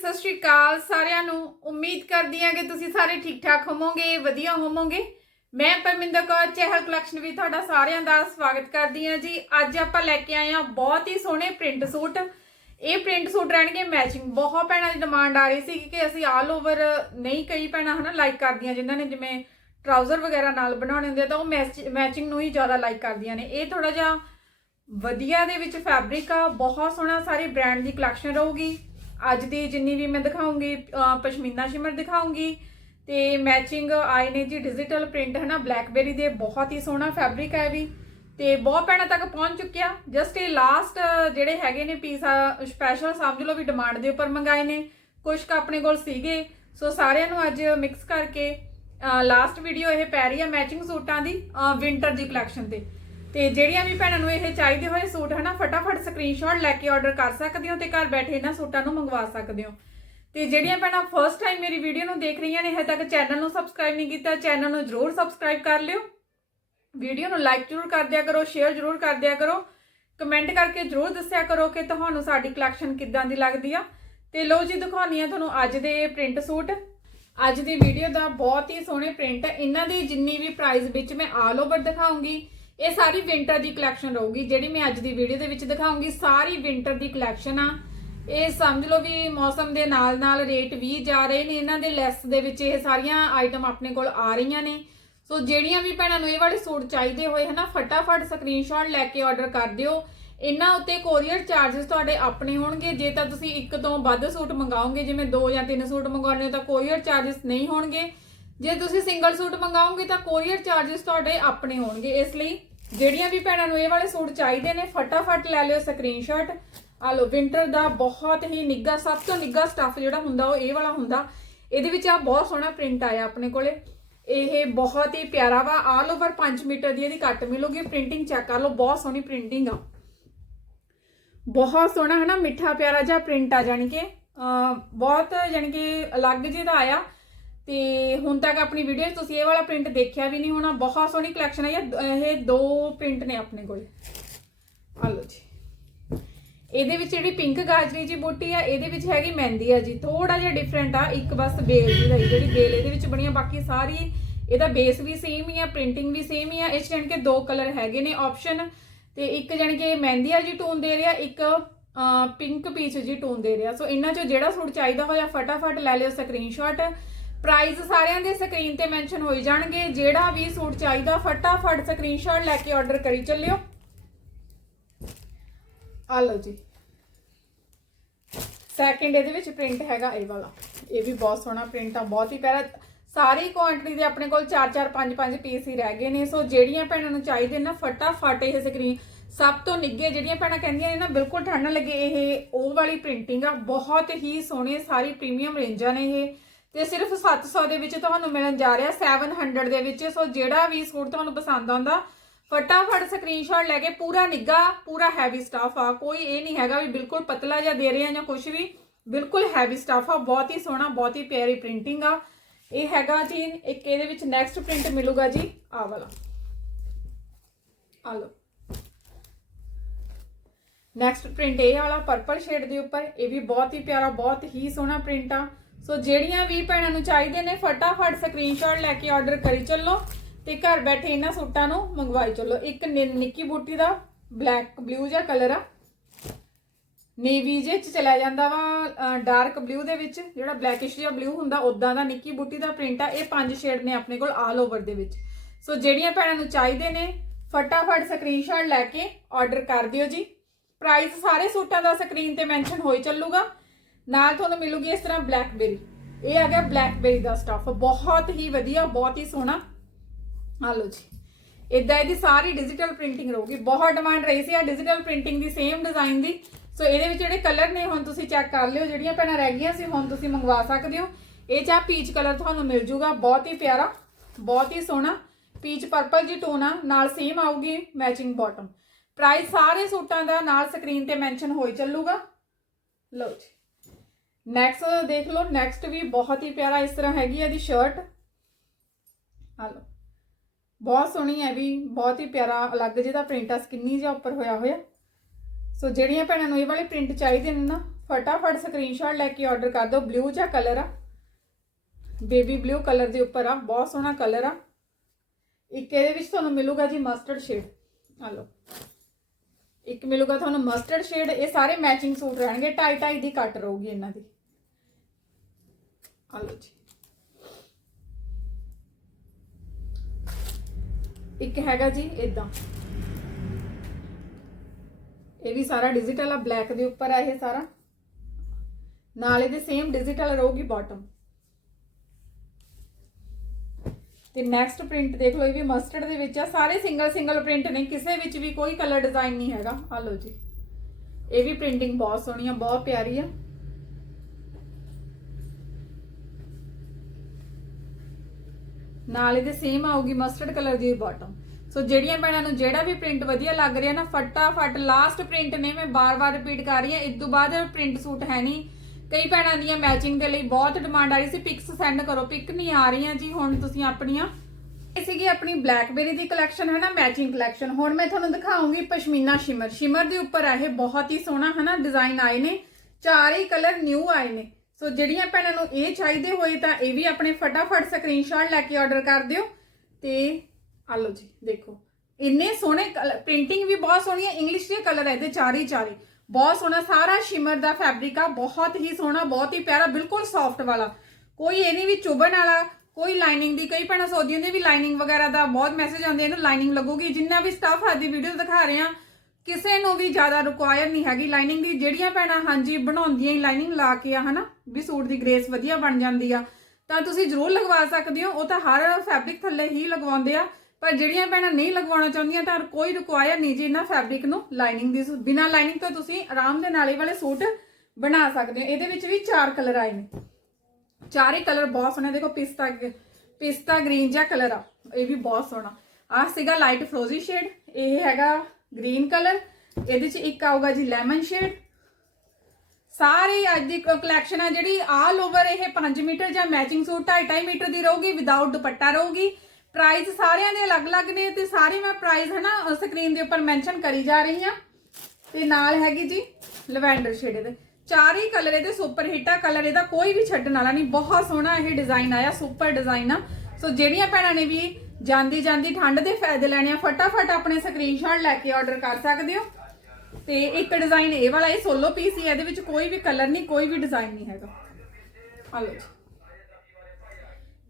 ਸਤਿ ਸ਼੍ਰੀ ਅਕਾਲ ਸਾਰਿਆਂ ਨੂੰ। ਉਮੀਦ ਕਰਦੀ ਹਾਂ ਕਿ ਤੁਸੀਂ ਸਾਰੇ ਠੀਕ ਠਾਕ ਹੋਵੋਗੇ, ਵਧੀਆ ਹੋਵੋਗੇ। ਮੈਂ ਪਰਮਿੰਦਰ ਕੌਰ, ਚਹਿਲ ਕਲੈਕਸ਼ਨ ਵੀ ਤੁਹਾਡਾ ਸਾਰਿਆਂ ਦਾ ਸਵਾਗਤ ਕਰਦੀ ਹਾਂ ਜੀ। ਅੱਜ ਆਪਾਂ ਲੈ ਕੇ ਆਏ ਹਾਂ ਬਹੁਤ ਹੀ ਸੋਹਣੇ ਪ੍ਰਿੰਟ ਸੂਟ। ਇਹ ਪ੍ਰਿੰਟ ਸੂਟ ਰਹਿਣਗੇ ਮੈਚਿੰਗ ਬਹੁਤ ਭੈਣਾਂ ਦੀ ਡਿਮਾਂਡ ਆ ਰਹੀ ਸੀ ਕਿ ਅਸੀਂ ਆਲ ਓਵਰ ਨਹੀਂ ਕਈ ਭੈਣਾਂ ਹਨਾ ਲਾਈਕ ਕਰਦੀਆਂ, ਜਿਨ੍ਹਾਂ ਨੇ ਜਿਵੇਂ ਟਰਾਊਜ਼ਰ ਵਗੈਰਾ ਨਾਲ ਬਣਾਉਣੇ ਹੁੰਦੇ ਆ ਤਾਂ ਉਹ ਮੈਚਿੰਗ ਨੂੰ ਹੀ ਜ਼ਿਆਦਾ ਲਾਈਕ ਕਰਦੀਆਂ ਨੇ। ਇਹ ਥੋੜਾ ਜਿਹਾ ਵਧੀਆ ਦੇ ਵਿੱਚ ਫੈਬਰਿਕ ਆ, ਬਹੁਤ ਸੋਹਣਾ ਸਾਰੇ ਬ੍ਰਾਂਡ ਦੀ ਕਲੈਕਸ਼ਨ ਰਹੂਗੀ। ਅੱਜ ਦੀ ਜਿੰਨੀ ਵੀ ਮੈਂ ਦਿਖਾਉਂਗੀ ਪਸ਼ਮੀਨਾ ਸ਼ਿਮਰ ਦਿਖਾਉਂਗੀ, ਤੇ ਮੈਚਿੰਗ ਆਏ ਨੇ ਜੀ ਡਿਜੀਟਲ ਪ੍ਰਿੰਟ ਹੈ ਨਾ ਬਲੈਕਬੇਰੀ ਦੇ ਬਹੁਤ ਹੀ ਸੋਹਣਾ ਫੈਬਰਿਕ ਹੈ ਵੀ, ਤੇ ਬਹੁਤ ਪੈਣਾ ਤੱਕ ਪਹੁੰਚ ਚੁੱਕਿਆ। ਜਸਟ ਇਹ ਲਾਸਟ ਜਿਹੜੇ ਹੈਗੇ ਨੇ ਪੀਸ ਸਪੈਸ਼ਲ ਸਮਝ ਲਓ ਵੀ ਡਿਮਾਂਡ ਦੇ ਉੱਪਰ ਮੰਗਾਏ ਨੇ। ਕੁਝ ਕ ਆਪਣੇ ਕੋਲ ਸੀਗੇ, ਸੋ ਸਾਰਿਆਂ ਨੂੰ ਅੱਜ ਮਿਕਸ ਕਰਕੇ ਲਾਸਟ ਵੀਡੀਓ ਇਹ ਪੈ ਰਹੀ ਹੈ ਮੈਚਿੰਗ ਸੂਟਾਂ ਦੀ ਵਿੰਟਰ ਦੀ ਕਲੈਕਸ਼ਨ ਤੇ। ਤੇ ਜਿਹੜੀਆਂ ਵੀ ਭੈਣਾਂ ਨੂੰ ਇਹ ਚਾਹੀਦੇ ਹੋਏ ਸੂਟ, ਹਨਾ, ਫਟਾਫਟ ਸਕਰੀਨਸ਼ਾਟ ਲੈ ਕੇ ਆਰਡਰ ਕਰ ਸਕਦੇ ਹੋ ਤੇ ਘਰ ਬੈਠੇ ਇਹਨਾਂ ਸੂਟਾਂ ਨੂੰ ਮੰਗਵਾ ਸਕਦੇ ਹੋ। ਤੇ ਜਿਹੜੀਆਂ ਭੈਣਾਂ ਫਰਸਟ ਟਾਈਮ ਮੇਰੀ ਵੀਡੀਓ ਨੂੰ ਦੇਖ ਰਹੀਆਂ ਨੇ, ਹਜੇ ਤੱਕ ਚੈਨਲ ਨੂੰ ਸਬਸਕ੍ਰਾਈਬ ਨਹੀਂ ਕੀਤਾ ਚੈਨਲ ਨੂੰ ਜਰੂਰ ਸਬਸਕ੍ਰਾਈਬ ਕਰ ਲਿਓ। ਵੀਡੀਓ ਨੂੰ ਲਾਈਕ ਜਰੂਰ ਕਰ ਦਿਆ ਕਰੋ ਸ਼ੇਅਰ ਜਰੂਰ ਕਰ ਦਿਆ ਕਰੋ। ਕਮੈਂਟ ਕਰਕੇ ਜਰੂਰ ਦੱਸਿਆ ਕਰੋ ਕਿ ਤੁਹਾਨੂੰ ਸਾਡੀ ਕਲੈਕਸ਼ਨ ਕਿੱਦਾਂ ਦੀ ਲੱਗਦੀ ਆ। ਤੇ ਲੋ ਜੀ ਦਿਖਾਉਣੀ ਆ ਤੁਹਾਨੂੰ ਅੱਜ ਦੇ ਪ੍ਰਿੰਟ ਸੂਟ। ਅੱਜ ਦੀ ਵੀਡੀਓ ਦਾ ਬਹੁਤ ਹੀ ਸੋਹਣੇ ਪ੍ਰਿੰਟ ਹੈ ਇਹਨਾਂ ਦੀ ਜਿੰਨੀ ਵੀ ਪ੍ਰਾਈਸ ਵਿੱਚ ਮੈਂ ਆਲ ਓਵਰ ਦਿਖਾਉਂਗੀ। ਇਹ ਸਾਰੀ ਵਿੰਟਰ ਦੀ ਕਲੈਕਸ਼ਨ ਰਹੂਗੀ, ਜਿਹੜੀ ਮੈਂ ਅੱਜ ਦੀ ਵੀਡੀਓ ਦੇ ਵਿੱਚ ਦਿਖਾਉਂਗੀ, ਸਾਰੀ ਵਿੰਟਰ ਦੀ ਕਲੈਕਸ਼ਨ ਆ। ਇਹ ਸਮਝ ਲਓ ਵੀ ਮੌਸਮ ਦੇ ਨਾਲ ਨਾਲ ਰੇਟ ਵੀ ਜਾ ਰਹੇ ਨੇ, ਇਹਨਾਂ ਦੇ ਲੈਸ ਦੇ ਵਿੱਚ ਇਹ ਸਾਰੀਆਂ ਆਈਟਮ ਆਪਣੇ ਕੋਲ ਆ ਰਹੀਆਂ ਨੇ। ਸੋ ਜਿਹੜੀਆਂ ਵੀ ਭੈਣਾਂ ਨੂੰ ਇਹ ਵਾਲੇ ਸੂਟ ਚਾਹੀਦੇ ਹੋਏ, ਹਨਾ, ਫਟਾਫਟ ਸਕਰੀਨਸ਼ਾਟ ਲੈ ਕੇ ਆਰਡਰ ਕਰ ਦਿਓ। ਇਹਨਾਂ ਉੱਤੇ ਕੋਰੀਅਰ ਚਾਰजेस ਤੁਹਾਡੇ ਆਪਣੇ ਹੋਣਗੇ। ਜੇ ਤਾਂ ਤੁਸੀਂ ਇੱਕ ਤੋਂ ਵੱਧ ਸੂਟ ਮੰਗਾਓਗੇ, ਜਿਵੇਂ ਦੋ ਜਾਂ ਤਿੰਨ ਸੂਟ ਮੰਗਾਉਣੇ ਹੋ, ਤਾਂ ਕੋਰੀਅਰ ਚਾਰजेस ਨਹੀਂ ਹੋਣਗੇ। ਜੇ ਤੁਸੀਂ ਸਿੰਗਲ ਸੂਟ ਮੰਗਾਓਗੇ, ਤਾਂ ਕੋਰੀਅਰ ਚਾਰजेस ਤੁਹਾਡੇ ਆਪਣੇ ਹੋਣਗੇ। ਇਸ ਲਈ ਜਿਹੜੀਆਂ ਵੀ ਭੈਣਾਂ ਨੂੰ ਇਹ ਵਾਲੇ ਸੂਟ ਚਾਹੀਦੇ ਨੇ, ਫਟਾਫਟ ਲੈ ਲਿਓ ਸਕਰੀਨਸ਼ਾਟ ਆ ਲਓ ਵਿੰਟਰ ਦਾ ਬਹੁਤ ਹੀ ਨਿੱਘਾ, ਸਭ ਤੋਂ ਨਿੱਘਾ ਸਟੱਫ ਜਿਹੜਾ ਹੁੰਦਾ, ਉਹ ਇਹ ਵਾਲਾ ਹੁੰਦਾ। ਇਹਦੇ ਵਿੱਚ ਆ ਬਹੁਤ ਸੋਹਣਾ ਪ੍ਰਿੰਟ ਆਇਆ ਆਪਣੇ ਕੋਲੇ। ਇਹ ਬਹੁਤ ਹੀ ਪਿਆਰਾ ਵਾ ਆਲ ਓਵਰ 5 ਮੀਟਰ ਦੀ ਇਹਦੀ ਕੱਟ ਮਿਲੂਗੀ ਪ੍ਰਿੰਟਿੰਗ ਚੈੱਕ ਕਰ ਲਓ, ਬਹੁਤ ਸੋਹਣੀ ਪ੍ਰਿੰਟਿੰਗ ਆ। ਬਹੁਤ ਸੋਹਣਾ ਹੈ ਨਾ ਮਿੱਠਾ ਪਿਆਰਾ ਜਿਹਾ ਪ੍ਰਿੰਟ ਆ ਜਾਣੀ ਕਿ। ਬਹੁਤ ਜਾਣੀ ਕਿ ਅਲੱਗ ਜਿਹਾ ਆਇਆ। ਤੇ ਹੁਣ ਤੱਕ ਆਪਣੀ ਵੀਡੀਓ 'ਚ ਤੁਸੀਂ ਇਹ ਵਾਲਾ ਪ੍ਰਿੰਟ ਦੇਖਿਆ ਵੀ ਨਹੀਂ ਹੋਣਾ, ਬਹੁਤ ਸੋਹਣੀ ਕਲੈਕਸ਼ਨ ਹੈ। ਇਹ ਦੋ ਪ੍ਰਿੰਟ ਨੇ ਆਪਣੇ ਕੋਲ। ਆ ਲਓ ਜੀ। ਇਹਦੇ ਵਿੱਚ ਜਿਹੜੀ ਪਿੰਕ ਗਾਜਰੀ ਜੀ ਬੂਟੀ ਆ, ਇਹਦੇ ਵਿੱਚ ਹੈਗੀ ਮਹਿੰਦੀ ਆ ਜੀ। ਥੋੜਾ ਜਿਹਾ ਡਿਫਰੈਂਟ ਆ, ਇੱਕ ਬਸ ਬੇਲ ਦੀ ਰਹੀ ਜਿਹੜੀ ਬੇਲ ਇਹਦੇ ਵਿੱਚ ਬਣੀ ਆ, ਬਾਕੀ ਸਾਰੀ ਇਹਦਾ ਬੇਸ ਵੀ ਸੇਮ ਹੀ ਆ ਪ੍ਰਿੰਟਿੰਗ ਵੀ ਸੇਮ ਹੀ ਆ। ਇਸ ਜਾਣ ਕੇ ਦੋ ਕਲਰ ਹੈਗੇ ਨੇ ਆਪਸ਼ਨ ਤੇ ਇੱਕ ਜਾਣ ਕੇ ਮਹਿੰਦੀ ਆ ਜੀ ਟੋਨ ਦੇ ਰਿਹਾ, ਇੱਕ ਪਿੰਕ ਪੀਚ ਜੀ ਟੋਨ ਦੇ ਰਿਹਾ। ਸੋ ਇਹਨਾਂ ਚੋਂ ਜਿਹੜਾ ਸੂਟ ਚਾਹੀਦਾ ਹੋਇਆ, ਫਟਾਫਟ ਲੈ ਲਿਓ ਸਕਰੀਨਸ਼ਾਟ ਪ੍ਰਾਈਸ ਸਾਰਿਆਂ ਦੇ ਸਕਰੀਨ ਤੇ ਮੈਂਸ਼ਨ ਹੋਈ ਜਾਣਗੇ। ਜਿਹੜਾ ਵੀ ਸੂਟ ਚਾਹੀਦਾ, ਫਟਾਫਟ ਸਕਰੀਨਸ਼ਾਟ ਲੈ ਕੇ ਆਰਡਰ ਕਰੀ ਚੱਲਿਓ। ਆ ਲਓ ਜੀ। ਸੈਕਿੰਡ ਇਹਦੇ ਵਿੱਚ ਪ੍ਰਿੰਟ ਹੈਗਾ ਇਹ ਵਾਲਾ। ਇਹ ਵੀ ਬਹੁਤ ਸੋਹਣਾ ਪ੍ਰਿੰਟ ਆ, ਬਹੁਤ ਹੀ ਪਿਆਰਾ। ਸਾਰੀ ਕੁਆਂਟੀਟੀ ਦੇ ਆਪਣੇ ਕੋਲ 4-4 5-5 ਪੀਸ ਹੀ ਰਹਿ ਗਏ ਨੇ। ਸੋ ਜਿਹੜੀਆਂ ਭੈਣਾਂ ਨੂੰ ਚਾਹੀਦੇ ਨਾ ਫਟਾਫਟ ਇਹ ਸਕਰੀਨ ਸਭ ਤੋਂ ਨਿੱਗੇ ਜਿਹੜੀਆਂ ਭੈਣਾਂ ਕਹਿੰਦੀਆਂ ਨੇ ਨਾ, ਬਿਲਕੁਲ ਠੰਡ ਲੱਗੇ। ਇਹ ਉਹ ਵਾਲੀ ਪ੍ਰਿੰਟਿੰਗ ਆ, ਬਹੁਤ ਹੀ ਸੋਹਣੇ, ਸਾਰੀ ਪ੍ਰੀਮੀਅਮ ਰੇਂਜਾਂ ਨੇ ਇਹ। ਤੇ ਸਿਰਫ 700 ਦੇ ਵਿੱਚ ਤੁਹਾਨੂੰ ਮਿਲਣ ਜਾ ਰਿਹਾ 700 ਦੇ ਵਿੱਚ। ਸੋ ਜਿਹੜਾ ਵੀ ਸੂਟ ਤੁਹਾਨੂੰ ਪਸੰਦ ਆਉਂਦਾ, ਫਟਾਫਟ ਸਕਰੀਨਸ਼ਾਟ ਲੈ ਕੇ ਪੂਰਾ ਨਿੱਗਾ ਪੂਰਾ ਹੈਵੀ ਸਟਾਫ ਆ। ਕੋਈ ਇਹ ਨਹੀਂ ਹੈਗਾ ਵੀ ਬਿਲਕੁਲ ਪਤਲਾ ਜਿਹਾ ਦੇ ਰਹੇ ਆ ਜਾਂ ਕੁਝ ਵੀ। ਬਿਲਕੁਲ ਹੈਵੀ ਸਟਾਫ ਆ, ਬਹੁਤ ਹੀ ਸੋਹਣਾ, ਬਹੁਤ ਹੀ ਪਿਆਰੀ ਪ੍ਰਿੰਟਿੰਗ ਆ। ਇਹ ਹੈਗਾ ਜੀ, ਇੱਕ ਇਹਦੇ ਵਿੱਚ ਨੈਕਸਟ ਪ੍ਰਿੰਟ ਮਿਲੂਗਾ ਜੀ ਆ ਵਾਲਾ। ਆ ਲਓ। ਨੈਕਸਟ ਪ੍ਰਿੰਟ ਇਹ ਵਾਲਾ ਪਰਪਲ ਸ਼ੇਡ ਦੇ ਉੱਪਰ। ਇਹ ਵੀ ਬਹੁਤ ਹੀ ਪਿਆਰਾ, ਬਹੁਤ ਹੀ ਸੋਹਣਾ ਪ੍ਰਿੰਟ ਆ। ਸੋ ਜਿਹੜੀਆਂ ਵੀ ਭੈਣਾਂ ਨੂੰ ਚਾਹੀਦੇ ਨੇ, ਫਟਾਫਟ ਸਕਰੀਨਸ਼ਾਟ ਲੈ ਕੇ ਆਰਡਰ ਕਰੀ ਚੱਲੋ ਤੇ ਘਰ ਬੈਠੇ ਇਹਨਾਂ ਸੂਟਾਂ ਨੂੰ ਮੰਗਵਾਈ ਚੱਲੋ। ਇੱਕ ਨਿ- ਨਿੱਕੀ ਬੂਟੀ ਦਾ ਬਲੈਕ ਬਲੂ ਜਿਹਾ ਕਲਰ ਆ। ਨੇਵੀ ਜੇ ਚ ਚਲਾ ਜਾਂਦਾ ਵਾ ਡਾਰਕ ਬਲੂ ਦੇ ਵਿੱਚ, ਜਿਹੜਾ ਬਲੈਕਿਸ਼ ਜਿਹਾ ਬਲੂ ਹੁੰਦਾ ਉਦਾਂ ਦਾ ਨਿੱਕੀ ਬੂਟੀ ਦਾ ਪ੍ਰਿੰਟ ਆ। ਇਹ ਪੰਜ ਸ਼ੇਡ ਨੇ ਆਪਣੇ ਕੋਲ ਆਲ ਓਵਰ ਦੇ ਵਿੱਚ। ਸੋ ਜਿਹੜੀਆਂ ਭੈਣਾਂ ਨੂੰ ਚਾਹੀਦੇ ਨੇ, ਫਟਾਫਟ ਸਕਰੀਨਸ਼ਾਟ ਲੈ ਕੇ ਆਰਡਰ ਕਰ ਦਿਓ ਜੀ। ਪ੍ਰਾਈਸ ਸਾਰੇ ਸੂਟਾਂ ਦਾ ਸਕਰੀਨ ਤੇ ਮੈਂਸ਼ਨ ਹੋਈ ਚੱਲੂਗਾ। ਨਾਲ ਤੁਹਾਨੂੰ ਮਿਲੂਗੀ ਇਸ ਤਰ੍ਹਾਂ ਬਲੈਕਬੇਰੀ ਇਹ ਆ ਗਿਆ ਬਲੈਕਬੇਰੀ ਦਾ ਸਟਫ ਬਹੁਤ ਹੀ ਵਧੀਆ, ਬਹੁਤ ਹੀ ਸੋਹਣਾ। ਆ ਲਓ ਜੀ। ਇਦਾਂ ਇਹਦੀ ਸਾਰੀ ਡਿਜੀਟਲ ਪ੍ਰਿੰਟਿੰਗ ਰਹੂਗੀ। ਬਹੁਤ ਡਿਮਾਂਡ ਰਹੀ ਸੀ ਆ ਡਿਜੀਟਲ ਪ੍ਰਿੰਟਿੰਗ ਦੀ ਸੇਮ ਡਿਜ਼ਾਈਨ ਦੀ। ਸੋ ਇਹਦੇ ਵਿੱਚ ਜਿਹੜੇ ਕਲਰ ਨੇ, ਹੁਣ ਤੁਸੀਂ ਚੈੱਕ ਕਰ ਲਿਓ। ਜਿਹੜੀਆਂ ਭੈਣਾਂ ਰਹਿ ਗਈਆਂ ਸੀ, ਹੁਣ ਤੁਸੀਂ ਮੰਗਵਾ ਸਕਦੇ ਹੋ। ਇਹ ਚਾ ਪੀਚ ਕਲਰ ਤੁਹਾਨੂੰ ਮਿਲ ਜੂਗਾ। ਬਹੁਤ ਹੀ ਪਿਆਰਾ, ਬਹੁਤ ਹੀ ਸੋਹਣਾ। ਪੀਚ ਪਰਪਲ ਜੀ ਟੋਨ ਆ, ਨਾਲ ਸੇਮ ਆਊਗੀ ਮੈਚਿੰਗ ਬਾਟਮ ਪ੍ਰਾਈਸ ਸਾਰੇ ਸੂਟਾਂ ਦਾ ਨਾਲ ਸਕਰੀਨ ਤੇ ਮੈਂਸ਼ਨ ਹੋਈ ਚੱਲੂਗਾ। ਲਓ ਜੀ। ਨੈਕਸਟ ਦੇਖ ਲਓ ਨੈਕਸਟ ਵੀ ਬਹੁਤ ਹੀ ਪਿਆਰਾ ਇਸ ਤਰ੍ਹਾਂ ਹੈਗੀ ਆ ਇਹਦੀ ਸ਼ਰਟ ਆ ਬਹੁਤ ਸੋਹਣੀ ਹੈ ਵੀ, ਬਹੁਤ ਹੀ ਪਿਆਰਾ ਅਲੱਗ ਜਿਹਦਾ ਪ੍ਰਿੰਟ ਆ ਸਕਿੰਨੀ ਜਿਹਾ ਉੱਪਰ ਹੋਇਆ ਹੋਇਆ। ਸੋ ਜਿਹੜੀਆਂ ਭੈਣਾਂ ਨੂੰ ਇਹ ਵਾਲੇ ਪ੍ਰਿੰਟ ਚਾਹੀਦੇ ਨੇ ਨਾ, ਫਟਾਫਟ ਸਕਰੀਨਸ਼ਾਟ ਲੈ ਕੇ ਆਰਡਰ ਕਰ ਦਿਓ। ਬਲੂ ਜਿਹਾ ਕਲਰ ਆ। ਬੇਬੀ ਬਲੂ ਕਲਰ ਦੇ ਉੱਪਰ ਆ। ਬਹੁਤ ਸੋਹਣਾ ਕਲਰ ਆ। ਇੱਕ ਇਹਦੇ ਵਿੱਚ ਤੁਹਾਨੂੰ ਮਿਲੂਗਾ ਜੀ ਮਸਟਰਡ ਸ਼ੇਡ ਆ ਲਓ। ਇੱਕ ਮਿਲੂਗਾ ਤੁਹਾਨੂੰ ਮਸਟਰਡ ਸ਼ੇਡ ਇਹ ਸਾਰੇ ਮੈਚਿੰਗ ਸੂਟ ਰਹਿਣਗੇ। ਟਾਈ ਟਾਈ ਦੀ ਕੱਟ ਰਹੂਗੀ ਇਹਨਾਂ ਦੀ। ਆ ਜੀ। ਇੱਕ ਹੈਗਾ ਜੀ ਇਦਾਂ ਇਹ ਵੀ ਸਾਰਾ ਡਿਜੀਟਲ ਆ ਬਲੈਕ ਦੇ ਉੱਪਰ ਆ ਇਹ ਸਾਰਾ। ਨਾਲ ਇਹਦੇ ਸੇਮ ਡਿਜੀਟਲ ਰਹੂਗੀ ਬਾਟਮ ਤੇ ਨੈਕਸਟ ਪ੍ਰਿੰਟ ਦੇਖ ਲਓ, ਇਹ ਵੀ ਮਸਟਰਡ ਦੇ ਵਿੱਚ ਆ। ਸਾਰੇ ਸਿੰਗਲ ਸਿੰਗਲ ਪ੍ਰਿੰਟ ਨੇ, ਕਿਸੇ ਵਿੱਚ ਵੀ ਕੋਈ ਕਲਰ ਡਿਜ਼ਾਈਨ ਨਹੀਂ ਹੈਗਾ। ਆ ਲਓ ਜੀ। ਇਹ ਵੀ ਪ੍ਰਿੰਟਿੰਗ ਬਹੁਤ ਸੋਹਣੀ ਆ, ਬਹੁਤ ਪਿਆਰੀ ਆ। ਨਾਲ ਇਹਦੇ ਸੇਮ ਆਊਗੀ ਮਸਟਰਡ ਕਲਰ ਦੀ ਬਾਟਮ ਸੋ ਜਿਹੜੀਆਂ ਭੈਣਾਂ ਨੂੰ ਜਿਹੜਾ ਵੀ ਪ੍ਰਿੰਟ ਵਧੀਆ ਲੱਗ ਰਿਹਾ ਨਾ, ਫਟਾਫਟ ਲਾਸਟ ਪ੍ਰਿੰਟ ਨੇ ਮੈਂ ਬਾਰ-ਬਾਰ ਰਿਪੀਟ ਕਰ ਰਹੀ ਹਾਂ। ਇਸ ਤੋਂ ਬਾਅਦ ਪ੍ਰਿੰਟ ਸੂਟ ਹੈ ਨਹੀਂ। ਕਈ ਭੈਣਾਂ ਦੀਆਂ ਮੈਚਿੰਗ ਦੇ ਲਈ ਬਹੁਤ ਡਿਮਾਂਡ ਆ ਰਹੀ ਸੀ। ਪਿਕਸ ਸੈਂਡ ਕਰੋ। ਪਿਕ ਨਹੀਂ ਆ ਰਹੀਆਂ ਜੀ, ਹੁਣ ਤੁਸੀਂ ਆਪਣੀਆਂ। ਇਹ ਸੀਗੀ ਆਪਣੀ ਬਲੈਕਬੇਰੀ ਦੀ ਕਲੈਕਸ਼ਨ ਹੈ ਨਾ ਮੈਚਿੰਗ ਕਲੈਕਸ਼ਨ ਹੁਣ ਮੈਂ ਤੁਹਾਨੂੰ ਦਿਖਾਉਂਗੀ ਪਸ਼ਮੀਨਾ ਸ਼ਿਮਰ ਸ਼ਿਮਰ ਦੇ ਉੱਪਰ ਆ ਇਹ, ਬਹੁਤ ਹੀ ਸੋਹਣਾ ਹੈ ਨਾ ਡਿਜ਼ਾਈਨ ਆਏ ਨੇ। ਚਾਰ ਹੀ ਕਲਰ ਨਿਊ ਆਏ ਨੇ। ਸੋ ਜਿਹੜੀਆਂ ਭੈਣਾਂ ਨੂੰ ਇਹ ਚਾਹੀਦੇ ਹੋਏ ਤਾਂ ਇਹ ਵੀ ਆਪਣੇ ਫਟਾਫਟ ਸਕਰੀਨਸ਼ਾਟ ਲੈ ਕੇ ਆਰਡਰ ਕਰ ਦਿਓ। ਤੇ ਆ ਲਓ ਜੀ, ਦੇਖੋ। ਇੰਨੇ ਸੋਹਣੇ ਪ੍ਰਿੰਟਿੰਗ ਵੀ ਬਹੁਤ ਸੋਹਣੀ ਹੈ ਇੰਗਲਿਸ਼ ਦੇ ਕਲਰ ਹੈ ਇਹਦੇ, ਚਾਰੇ ਚਾਰੇ। ਬਹੁਤ ਸੋਹਣਾ, ਸਾਰਾ ਸ਼ਿਮਰ ਦਾ ਫੈਬਰਿਕ ਆ, ਬਹੁਤ ਹੀ ਸੋਹਣਾ, ਬਹੁਤ ਹੀ ਪਿਆਰਾ, ਬਿਲਕੁਲ ਸੌਫਟ ਵਾਲਾ। ਕੋਈ ਇਹ ਨਹੀਂ ਵੀ ਚੁਭਣ ਵਾਲਾ, ਕੋਈ ਲਾਈਨਿੰਗ ਦੀ, ਕਈ ਭੈਣਾਂ ਸੋਚਦੀਆਂ ਨੇ ਵੀ ਲਾਈਨਿੰਗ ਵਗੈਰਾ ਦਾ ਬਹੁਤ ਮੈਸੇਜ ਆਉਂਦੇ ਇਹਨੂੰ ਲਾਈਨਿੰਗ ਲੱਗੂਗੀ। ਜਿੰਨਾ ਵੀ ਸਟਫ ਅੱਜ ਵੀਡੀਓ ਦਿਖਾ ਰਹੇ ਆ ਕਿਸੇ ਨੂੰ ਵੀ ਜ਼ਿਆਦਾ ਰਿਕੁਆਇਰ ਨਹੀਂ ਹੈਗੀ ਲਾਈਨਿੰਗ ਦੀ। ਜਿਹੜੀਆਂ ਭੈਣਾਂ ਹਾਂਜੀ ਬਣਾਉਂਦੀਆਂ ਹੀ ਲਾਈਨਿੰਗ ਲਾ ਕੇ ਆ, ਹਨਾ? ਵੀ ਸੂਟ ਦੀ ਗ੍ਰੇਸ ਵਧੀਆ ਬਣ ਜਾਂਦੀ ਆ। ਤਾਂ ਤੁਸੀਂ ਜ਼ਰੂਰ ਲਗਵਾ ਸਕਦੇ ਹੋ। ਉਹ ਤਾਂ ਹਰ ਫੈਬਰਿਕ ਥੱਲੇ ਹੀ ਲਗਵਾਉਂਦੇ ਆ। ਪਰ ਜਿਹੜੀਆਂ ਭੈਣਾਂ ਨਹੀਂ ਲਗਵਾਉਣਾ ਚਾਹੁੰਦੀਆਂ ਤਾਂ ਕੋਈ ਰਿਕੁਆਇਰ ਨਹੀਂ ਜੀ ਇਹਨਾਂ ਫੈਬਰਿਕ ਨੂੰ ਲਾਈਨਿੰਗ ਦੀ। ਬਿਨਾ ਲਾਈਨਿੰਗ ਤੋਂ ਤੁਸੀਂ ਆਰਾਮ ਦੇ ਨਾਲ ਇਹ ਵਾਲੇ ਸੂਟ ਬਣਾ ਸਕਦੇ ਹੋ। ਇਹਦੇ ਵਿੱਚ ਵੀ ਚਾਰ ਕਲਰ ਆਏ ਨੇ। ਚਾਰੇ ਕਲਰ ਬਹੁਤ ਸੋਹਣੇ। ਦੇਖੋ, ਪਿਸਤਾ ਪਿਸਤਾ ਗ੍ਰੀਨ ਜਿਹਾ ਕਲਰ ਆ। ਇਹ ਵੀ ਬਹੁਤ ਸੋਹਣਾ। ਆ ਸੀਗਾ ਲਾਈਟ ਫਰੋਜ਼ੀ ਸ਼ੇਡ ਇਹ ਹੈਗਾ ਗ੍ਰੀਨ ਕਲਰ, ਇਹਦੇ ਚ ਇੱਕ ਆਊਗਾ ਜੀ ਲੈਮਨ ਸ਼ੇਡ। ਸਾਰੇ ਅੱਜ ਦੀ ਕਲੈਕਸ਼ਨ ਆ ਜਿਹੜੀ ਆਲ ਓਵਰ ਇਹ 5 ਮੀਟਰ ਜਾਂ ਮੈਚਿੰਗ ਸੂਟ 2.5 ਮੀਟਰ ਦੀ ਰਹੂਗੀ ਵਿਦਆਊਟ ਦੁਪੱਟਾ ਰਹੂਗੀ। ਪ੍ਰਾਈਸ ਸਾਰਿਆਂ ਦੇ ਅਲੱਗ-ਅਲੱਗ ਨੇ ਤੇ ਸਾਰੇ ਮੈਂ ਪ੍ਰਾਈਸ ਹਨਾ ਸਕਰੀਨ ਦੇ ਉੱਪਰ ਮੈਂਸ਼ਨ ਕਰੀ ਜਾ ਰਹੀ ਹਾਂ। ਤੇ ਨਾਲ ਹੈਗੀ ਜੀ ਲਵੈਂਡਰ ਸ਼ੇਡ ਇਹਦੇ। ਚਾਰੇ ਕਲਰ ਇਹਦੇ ਸੁਪਰ ਹਿੱਟ ਆ ਕਲਰ ਇਹਦਾ ਕੋਈ ਵੀ ਛੱਡਣ ਵਾਲਾ ਨਹੀਂ। ਬਹੁਤ ਸੋਹਣਾ ਇਹ ਡਿਜ਼ਾਈਨ ਆਇਆ ਸੁਪਰ ਡਿਜ਼ਾਈਨ ਆ। ਸੋ ਜਿਹੜੀਆਂ ਭੈਣਾਂ ਨੇ ਵੀ ਜਾਂਦੀ ਜਾਂਦੀ ਠੰਡ ਦੇ ਫਾਇਦੇ ਲੈਣੇ ਆ। ਫਟਾਫਟ ਆਪਣੇ ਸਕਰੀਨਸ਼ਾਟ ਲੈ ਕੇ ਆਰਡਰ ਕਰ ਸਕਦੇ ਹੋ। ਤੇ ਇੱਕ ਡਿਜ਼ਾਈਨ ਇਹ ਵਾਲਾ, ਇਹ ਸੋਲੋ ਪੀਸ ਹੀ ਇਹਦੇ ਵਿੱਚ ਕੋਈ ਵੀ ਕਲਰ ਨਹੀਂ, ਕੋਈ ਵੀ ਡਿਜ਼ਾਈਨ ਨਹੀਂ ਹੈਗਾ। ਆ ਲਓ ਜੀ।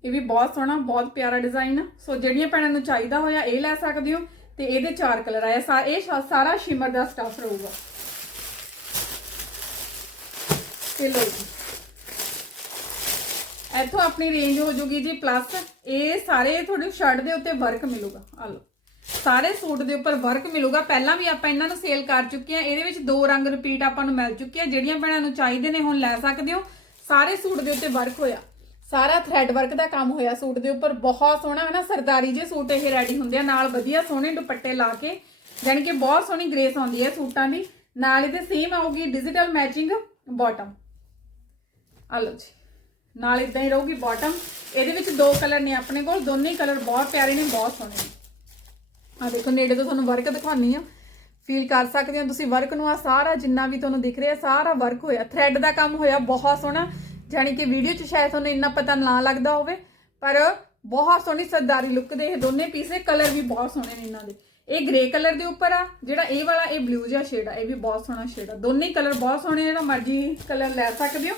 ਇਹ ਵੀ ਬਹੁਤ ਸੋਹਣਾ, ਬਹੁਤ ਪਿਆਰਾ ਡਿਜ਼ਾਈਨ ਆ। ਸੋ ਜਿਹੜੀਆਂ ਭੈਣਾਂ ਨੂੰ ਚਾਹੀਦਾ ਹੋਇਆ ਇਹ ਲੈ ਸਕਦੇ ਹੋ। ਤੇ ਇਹਦੇ ਚਾਰ ਕਲਰ ਆਇਆ ਸਾ, ਇਹ ਸਾਰਾ ਸ਼ਿਮਰ ਦਾ ਸਟਫ ਰਹੂਗਾ। ਤੇ ਲਓ ਜੀ। ਇੱਥੋਂ ਆਪਣੀ ਰੇਂਜ ਹੋ ਜੂਗੀ ਜੀ ਪਲੱਸ ਇਹ ਸਾਰੇ ਤੁਹਾਡੇ ਸ਼ਰਟ ਦੇ ਉੱਤੇ ਵਰਕ ਮਿਲੂਗਾ। ਆ ਲਓ। ਸਾਰੇ ਸੂਟ ਦੇ ਉੱਪਰ ਵਰਕ ਮਿਲੂਗਾ। ਪਹਿਲਾਂ ਵੀ ਆਪਾਂ ਇਹਨਾਂ ਨੂੰ ਸੇਲ ਕਰ ਚੁੱਕੇ ਆ ਇਹਦੇ ਵਿੱਚ ਦੋ ਰੰਗ ਰਿਪੀਟ ਆਪਾਂ ਨੂੰ ਮਿਲ ਚੁੱਕੇ ਆ। ਜਿਹੜੀਆਂ ਭੈਣਾਂ ਨੂੰ ਚਾਹੀਦੇ ਨੇ ਹੁਣ ਲੈ ਸਕਦੇ ਹੋ। ਸਾਰੇ ਸੂਟ ਦੇ ਉੱਤੇ ਵਰਕ ਹੋਇਆ। ਸਾਰਾ ਥ੍ਰੈਡ ਵਰਕ ਦਾ ਕੰਮ ਹੋਇਆ ਸੂਟ ਦੇ ਉੱਪਰ। ਬਹੁਤ ਸੋਹਣਾ ਹੈ ਨਾ ਸਰਦਾਰੀ ਜੇ ਸੂਟ ਇਹ ਰੈਡੀ ਹੁੰਦੇ ਆ। ਨਾਲ ਵਧੀਆ ਸੋਹਣੇ ਦੁਪੱਟੇ ਲਾ ਕੇ, ਜਾਣੀ ਕਿ ਬਹੁਤ ਸੋਹਣੀ ਗ੍ਰੇਸ ਆਉਂਦੀ ਹੈ ਸੂਟਾਂ ਦੀ। ਨਾਲ ਇਹਦੇ ਸੇਮ ਆਊਗੀ ਡਿਜੀਟਲ ਮੈਚਿੰਗ ਬਾਟਮ ਆ ਲਓ ਜੀ। ਨਾਲ ਇਦਾਂ ਹੀ ਰਹੂਗੀ ਬਾਟਮ ਇਹਦੇ ਵਿੱਚ ਦੋ ਕਲਰ ਨੇ ਆਪਣੇ ਕੋਲ, ਦੋਨੇ ਕਲਰ ਬਹੁਤ ਪਿਆਰੇ ਨੇ, ਬਹੁਤ ਸੋਹਣੇ ਨੇ। ਆ ਦੇਖੋ, ਨੇੜੇ ਤੋਂ ਤੁਹਾਨੂੰ ਵਰਕ ਦਿਖਾਉਣੀ ਆ ਫੀਲ ਕਰ ਸਕਦੇ ਹੋ ਤੁਸੀਂ ਵਰਕ ਨੂੰ ਆ ਸਾਰਾ ਜਿੰਨਾ ਵੀ ਤੁਹਾਨੂੰ ਦਿਖ ਰਿਹਾ, ਸਾਰਾ ਵਰਕ ਹੋਇਆ। ਥ੍ਰੈਡ ਦਾ ਕੰਮ ਹੋਇਆ, ਬਹੁਤ ਸੋਹਣਾ। ਜਾਣੀ ਕਿ ਵੀਡੀਓ 'ਚ ਸ਼ਾਇਦ ਤੁਹਾਨੂੰ ਇੰਨਾ ਪਤਾ ਨਾ ਲੱਗਦਾ ਹੋਵੇ, ਪਰ ਬਹੁਤ ਸੋਹਣੀ ਸਰਦਾਰੀ ਲੁੱਕ ਦੇ ਇਹ ਦੋਨੇ ਪੀਸੇ ਕਲਰ ਵੀ ਬਹੁਤ ਸੋਹਣੇ ਨੇ ਇਹਨਾਂ ਦੇ। ਇਹ ਗ੍ਰੇ ਕਲਰ ਦੇ ਉੱਪਰ ਆ, ਜਿਹੜਾ ਇਹ ਵਾਲਾ, ਇਹ ਬਲੂ ਜਿਹਾ ਸ਼ੇਡ ਆ, ਇਹ ਵੀ ਬਹੁਤ ਸੋਹਣਾ ਸ਼ੇਡ ਆ। ਦੋਨੇ ਕਲਰ ਬਹੁਤ ਸੋਹਣੇ ਜਿਹੜਾ ਮਰਜ਼ੀ ਕਲਰ ਲੈ ਸਕਦੇ ਹੋ।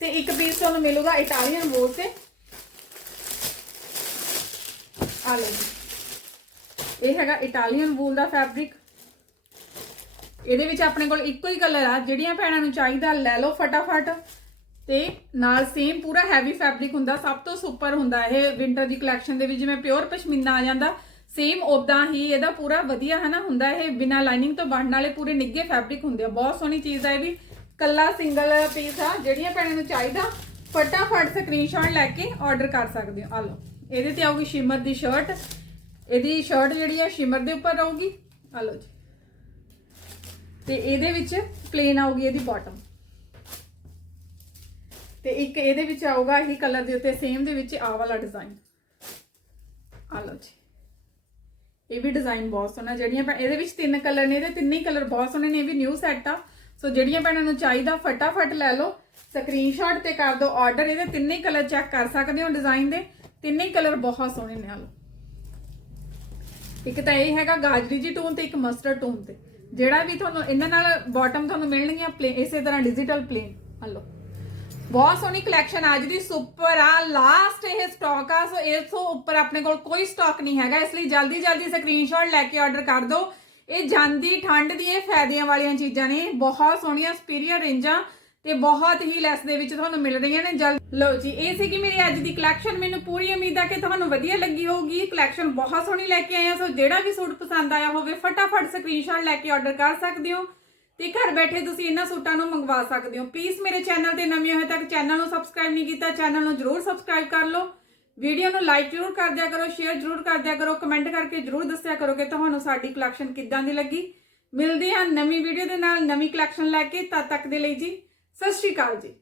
ਤੇ ਇੱਕ ਪੀਸ ਤੁਹਾਨੂੰ ਮਿਲੂਗਾ ਇਟਾਲੀਅਨ ਵੋਲ ਤੇ। ਆ ਲਓ ਜੀ। ਇਹ ਹੈਗਾ ਇਟਾਲੀਅਨ ਵੂਲ ਦਾ ਫੈਬਰਿਕ ਇਹਦੇ ਵਿੱਚ ਆਪਣੇ ਕੋਲ ਇੱਕੋ ਹੀ ਕਲਰ ਆ। ਜਿਹੜੀਆਂ ਭੈਣਾਂ ਨੂੰ ਚਾਹੀਦਾ, ਲੈ ਲਓ ਫਟਾਫਟ। ਤੇ ਨਾਲ ਸੇਮ ਪੂਰਾ ਹੈਵੀ ਫੈਬਰਿਕ ਹੁੰਦਾ। ਸਭ ਤੋਂ ਸੁਪਰ ਹੁੰਦਾ ਇਹ ਵਿੰਟਰ ਦੀ ਕਲੈਕਸ਼ਨ ਦੇ ਵਿੱਚ। ਜਿਵੇਂ ਪਿਓਰ ਪਸ਼ਮੀਨਾ ਆ ਜਾਂਦਾ ਸੇਮ ਉਦਾਂ ਹੀ ਇਹਦਾ ਪੂਰਾ ਵਧੀਆ ਹੈ ਨਾ ਹੁੰਦਾ। ਇਹ ਬਿਨਾ ਲਾਈਨਿੰਗ ਤੋਂ ਬਣਨ ਵਾਲੇ ਪੂਰੇ ਨਿੱਗੇ ਫੈਬਰਿਕ ਹੁੰਦੇ ਆ। ਬਹੁਤ ਸੋਹਣੀ ਚੀਜ਼ ਆ ਇਹ ਵੀ। ਕੱਲਾ ਸਿੰਗਲ ਪੀਸ ਆ, ਜਿਹੜੀਆਂ ਭੈਣਾਂ ਨੂੰ ਚਾਹੀਦਾ, ਫਟਾਫਟ ਸਕਰੀਨਸ਼ਾਟ ਲੈ ਕੇ ਆਰਡਰ ਕਰ ਸਕਦੇ ਹੋ। ਆ ਲਓ, ਇਹਦੇ ਤੇ ਆਊਗੀ ਸ਼ਿਮਰ ਦੀ ਸ਼ਰਟ ਇਹਦੀ ਸ਼ਰਟ ਜਿਹੜੀ ਆ, ਸ਼ਿਮਰ ਦੇ ਉੱਪਰ ਰਹੂਗੀ ਆ ਲਓ ਜੀ। ਤੇ ਇਹਦੇ ਵਿੱਚ ਪਲੇਨ ਆਊਗੀ ਇਹਦੀ ਬਾਟਮ ਤੇ ਇੱਕ ਇਹਦੇ ਵਿੱਚ ਆਊਗਾ, ਇਹੀ ਕਲਰ ਦੇ ਉੱਤੇ ਸੇਮ ਦੇ ਵਿੱਚ ਆ ਵਾਲਾ ਡਿਜ਼ਾਈਨ ਆ ਲਓ ਜੀ। ਇਹ ਵੀ ਡਿਜ਼ਾਈਨ ਬਹੁਤ ਸੋਹਣਾ, ਜਿਹੜੀਆਂ ਭੈ- ਇਹਦੇ ਵਿੱਚ ਤਿੰਨ ਕਲਰ ਨੇ, ਇਹਦੇ ਤਿੰਨੇ ਕਲਰ ਬਹੁਤ ਸੋਹਣੇ ਨੇ, ਇਹ ਵੀ ਨਿਊ ਸੈੱਟ ਆ। ਸੋ ਜਿਹੜੀਆਂ ਭੈਣਾਂ ਨੂੰ ਚਾਹੀਦਾ, ਫਟਾਫਟ ਲੈ ਲਓ। ਸਕਰੀਨਸ਼ਾਟ ਤੇ ਕਰ ਦਿਓ ਆਰਡਰ ਇਹਦੇ ਤਿੰਨੇ ਕਲਰ ਚੈੱਕ ਕਰ ਸਕਦੇ ਹੋ ਡਿਜ਼ਾਈਨ ਦੇ। ਤਿੰਨੇ ਕਲਰ ਬਹੁਤ ਸੋਹਣੇ ਨੇ ਆ ਇੱਕ ਤਾਂ ਇਹ ਹੈਗਾ ਗਾਜਰੀ ਜੀ ਟੋਨ ਤੇ, ਇੱਕ ਮਸਟਰਡ ਟੋਨ ਤੇ। ਜਿਹੜਾ ਵੀ ਤੁਹਾਨੂੰ ਇਹਨਾਂ ਨਾਲ ਬਾਟਮ ਤੁਹਾਨੂੰ ਮਿਲਣਗੀਆਂ ਪਲੇ ਇਸੇ ਤਰ੍ਹਾਂ ਡਿਜੀਟਲ ਪਲੇਨ ਆ ਬਹੁਤ ਸੋਹਣੀ ਕਲੈਕਸ਼ਨ ਅੱਜ ਦੀ ਸੁਪਰ ਆ। ਲਾਸਟ ਇਹ ਸਟਾਕ ਆ ਸੋ ਇਸ ਤੋਂ ਉੱਪਰ ਆਪਣੇ ਕੋਲ ਕੋਈ ਸਟਾਕ ਨਹੀਂ ਹੈਗਾ। ਇਸ ਲਈ ਜਲਦੀ ਜਲਦੀ ਸਕਰੀਨਸ਼ਾਟ ਲੈ ਕੇ ਆਰਡਰ ਕਰ ਦਿਓ। ਇਹ ਜਾਂਦੀ, ਠੰਡ ਦੀ ਇਹ ਫਾਇਦਿਆਂ ਵਾਲੀਆਂ ਚੀਜ਼ਾਂ ਨੇ। ਬਹੁਤ ਸੋਹਣੀਆਂ ਸੁਪੀਰੀਅਰ ਰੇਂਜਾਂ ਤੇ ਬਹੁਤ ਹੀ ਲੈਸ ਦੇ ਵਿੱਚ ਤੁਹਾਨੂੰ ਮਿਲ ਰਹੀਆਂ ਨੇ। ਜਲ ਲਓ ਜੀ, ਇਹ ਸੀ ਕਿ ਮੇਰੀ ਅੱਜ ਦੀ ਕਲੈਕਸ਼ਨ ਮੈਨੂੰ ਪੂਰੀ ਉਮੀਦ ਆ ਕਿ ਤੁਹਾਨੂੰ ਵਧੀਆ ਲੱਗੀ ਹੋਊਗੀ। ਕਲੈਕਸ਼ਨ ਬਹੁਤ ਸੋਹਣੀ ਲੈ ਕੇ ਆਏ ਆ, ਸੋ ਜਿਹੜਾ ਵੀ ਸੂਟ ਪਸੰਦ ਆਇਆ ਹੋਵੇ, ਫਟਾਫਟ ਸਕਰੀਨਸ਼ਾਟ ਲੈ ਕੇ ਆਰਡਰ ਕਰ ਸਕਦੇ ਹੋ। ਤੇ ਘਰ ਬੈਠੇ ਤੁਸੀਂ ਇਹਨਾਂ ਸੂਟਾਂ ਨੂੰ ਮੰਗਵਾ ਸਕਦੇ ਹੋ। ਪਲੀਜ਼ ਮੇਰੇ ਚੈਨਲ ਤੇ ਨਵੇਂ ਹੋਏ ਤੱਕ ਚੈਨਲ ਨੂੰ ਸਬਸਕ੍ਰਾਈਬ ਨਹੀਂ ਕੀਤਾ ਚੈਨਲ ਨੂੰ ਜਰੂਰ ਸਬਸਕ੍ਰਾਈਬ ਕਰ ਲਓ। ਵੀਡੀਓ ਨੂੰ ਲਾਈਕ ਜਰੂਰ ਕਰ ਦਿਆ ਕਰੋ, ਸ਼ੇਅਰ ਜਰੂਰ ਕਰ ਦਿਆ ਕਰੋ, ਕਮੈਂਟ ਕਰਕੇ ਜਰੂਰ ਦੱਸਿਆ ਕਰੋ ਕਿ ਤੁਹਾਨੂੰ ਸਾਡੀ ਕਲੈਕਸ਼ਨ ਕਿੱਦਾਂ ਦੀ ਲੱਗੀ। ਮਿਲਦੇ ਹਾਂ ਨਵੀਂ ਵੀਡੀਓ ਦੇ ਨਾਲ ਨਵੀਂ ਕਲੈਕਸ਼ਨ ਲੈ ਕੇ ਤਦ ਤੱਕ ਦੇ ਲਈ ਜੀ, ਸਤਿ ਸ਼੍ਰੀ ਅਕਾਲ ਜੀ।